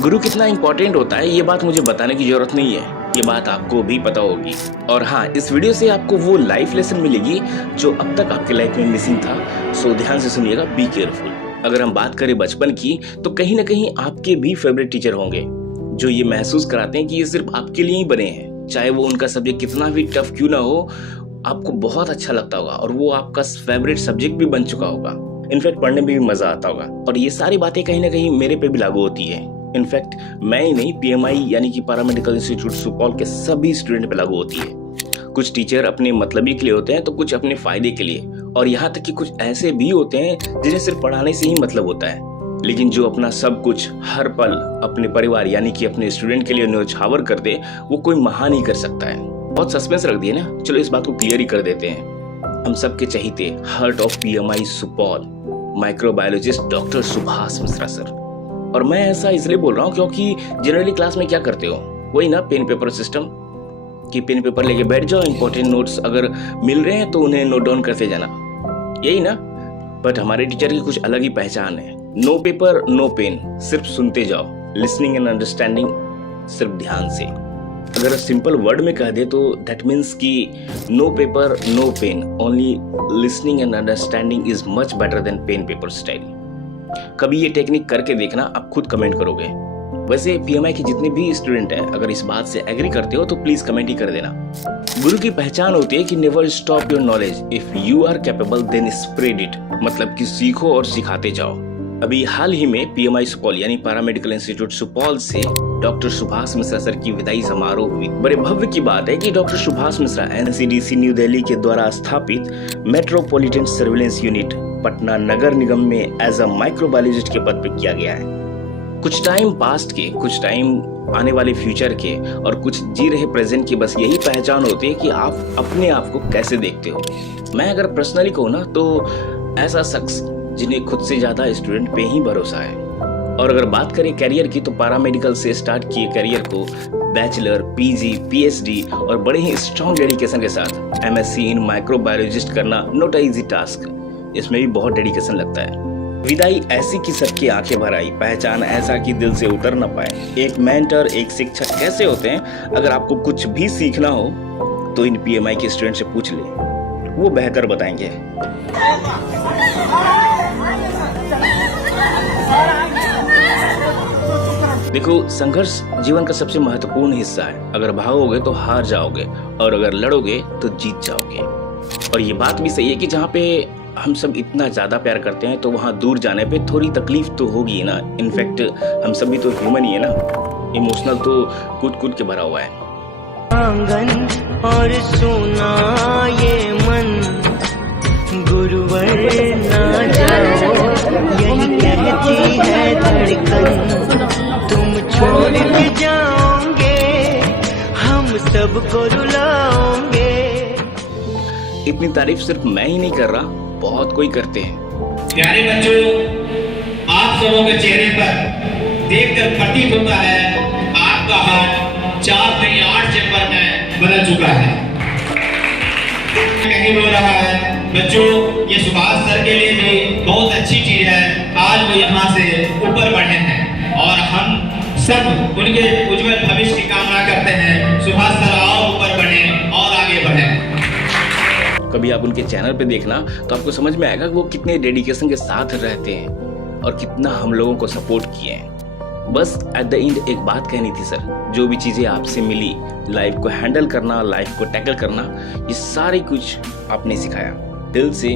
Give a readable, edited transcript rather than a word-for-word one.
गुरु कितना इंपॉर्टेंट होता है ये बात मुझे बताने की जरूरत नहीं है, ये बात आपको भी पता होगी। और हाँ, इस वीडियो से आपको वो लाइफ लेसन मिलेगी जो अब तक आपके लाइफ में मिसिंग था। सो ध्यान से सुनिएगा, बी केयरफुल। अगर हम बात करें बचपन की, तो कहीं ना कहीं आपके भी फेवरेट टीचर होंगे जो ये महसूस कराते हैं कि ये सिर्फ आपके लिए ही बने हैं। चाहे वो उनका सब्जेक्ट कितना भी टफ क्यों ना हो, आपको बहुत अच्छा लगता होगा और वो आपका फेवरेट सब्जेक्ट भी बन चुका होगा। इनफैक्ट पढ़ने में भी मजा आता होगा। और ये सारी बातें कहीं ना कहीं मेरे पे भी लागू होती है। इनफैक्ट मैं ही नहीं, पीएमआई यानी कि पैरामेडिकल इंस्टीट्यूट सुपौल के सभी स्टूडेंट पे लागू होती है। कुछ टीचर अपने मतलबी के लिए होते हैं तो कुछ अपने फायदे के लिए, और यहाँ तक कि कुछ ऐसे भी होते हैं जिन्हें सिर्फ पढ़ाने से ही मतलब होता है, लेकिन जो अपना सब कुछ हर पल अपने परिवार यानी कि अपने स्टूडेंट के लिए न्यौछावर कर दे, वो कोई महान ही कर सकता है। बहुत सस्पेंस रख दिए ना, चलो इस बात को क्लियर ही कर देते हैं। हम सबके चहीते heart of PMI Supaul microbiologist doctor Subhash Mishra sir. और मैं ऐसा इसलिए बोल रहा हूँ क्योंकि जनरली क्लास में क्या करते हो, वही ना पेन पेपर सिस्टम, कि पेन पेपर लेके बैठ जाओ, इंपॉर्टेंट नोट्स अगर मिल रहे हैं तो उन्हें नोट डाउन करते जाना, यही ना। बट हमारे टीचर की कुछ अलग ही पहचान है। नो पेपर नो पेन, सिर्फ सुनते जाओ, लिसनिंग एंड अंडरस्टैंडिंग सिर्फ ध्यान से। अगर सिंपल वर्ड में कह दे तो दैट मीन्स कि no paper no pen, only listening and understanding is much better than pen paper style. कभी ये टेक्निक करके देखना, आप खुद कमेंट करोगे। वैसे पीएमआई के जितने भी स्टूडेंट हैं, अगर इस बात से एग्री करते हो तो प्लीज कमेंट ही कर देना। गुरु की पहचान होती है कि never stop your knowledge, if you are capable then spread it, मतलब कि सीखो और सिखाते जाओ। अभी हाल ही में पीएमआई सुपौल यानी पैरामेडिकल इंस्टीट्यूट सुपौल से डॉक्टर सुभाष मिश्रा सर की विदाई समारोह हुई। बड़े भव्य की बात है कि doctor Subhash Mishra NCDC new Delhi के द्वारा स्थापित मेट्रोपॉलिटन सर्विलेंस यूनिट पटना नगर निगम में एज अ माइक्रोबायोलॉजिस्ट के पद पे किया गया है। कुछ टाइम पास्ट के, कुछ टाइम आने वाले फ्यूचर के और कुछ जी रहे प्रेजेंट की बस यही पहचान होती है कि आप अपने आप को कैसे देखते हो। मैं अगर पर्सनली कहूँ ना, तो ऐसा शख्स जिन्हें खुद से ज्यादा स्टूडेंट पे ही भरोसा है। और अगर बात करें करियर की, तो पैरामेडिकल से स्टार्ट किए करियर को बैचलर, पीजी, पीएचडी और बड़े ही स्ट्रॉन्ग डेडिकेशन के साथ एमएससी इन माइक्रोबायोलॉजिस्ट करना नॉट अ इजी टास्क। इसमें भी बहुत डेडिकेशन लगता है। विदाई ऐसी कि सबकी आंखें भर आई, पहचान ऐसा कि दिल से उतर न पाए। एक मेंटर, एक शिक्षक कैसे होते हैं, अगर आपको कुछ भी सीखना हो तो इन पीएमआई के स्टूडेंट से पूछ ले, वो बेहतर बताएंगे। देखो, संघर्ष जीवन का सबसे महत्वपूर्ण हिस्सा है। अगर भागोगे तो हार जाओगे और अगर लड़ोगे तो जीत जाओगे। और ये बात भी सही है कि जहाँ पे हम सब इतना ज्यादा प्यार करते हैं तो वहाँ दूर जाने पे थोड़ी तकलीफ तो होगी ना। इनफैक्ट हम सब भी तो ह्यूमन ही है ना, इमोशनल तो कूद कूद के भरा हुआ है। आंगन और सोना ये मन, गुरुवर ना जाओ यही कहती है धड़कन, तुम छोड़ के जाओगे हम सबको रुलाओगे। इतनी तारीफ सिर्फ मैं ही नहीं कर रहा, बहुत कोई करते हैं। प्यारे बच्चों, आप सबों के चेहरे पर देखकर प्रतीत होता है आपका हार्ट 4 नहीं 8 चैम्बर में बदल चुका है। कहीं रो रहा है। बच्चों, ये सुभाष सर के लिए भी बहुत अच्छी चीज है, आज वो यहाँ से ऊपर बढ़े हैं और हम सब उनके उज्जवल भविष्य की कामना करते हैं। सुभाष सर और ऊपर बढ़े और आगे बढ़े। कभी आप उनके चैनल पे देखना तो आपको समझ में आएगा कि वो कितने डेडिकेशन के साथ रहते हैं और कितना हम लोगों को सपोर्ट किए हैं। बस एट द एंड एक बात कहनी थी सर, जो भी चीजें आपसे मिली, लाइफ को हैंडल करना, लाइफ को टैकल करना, ये सारी कुछ आपने सिखाया। दिल से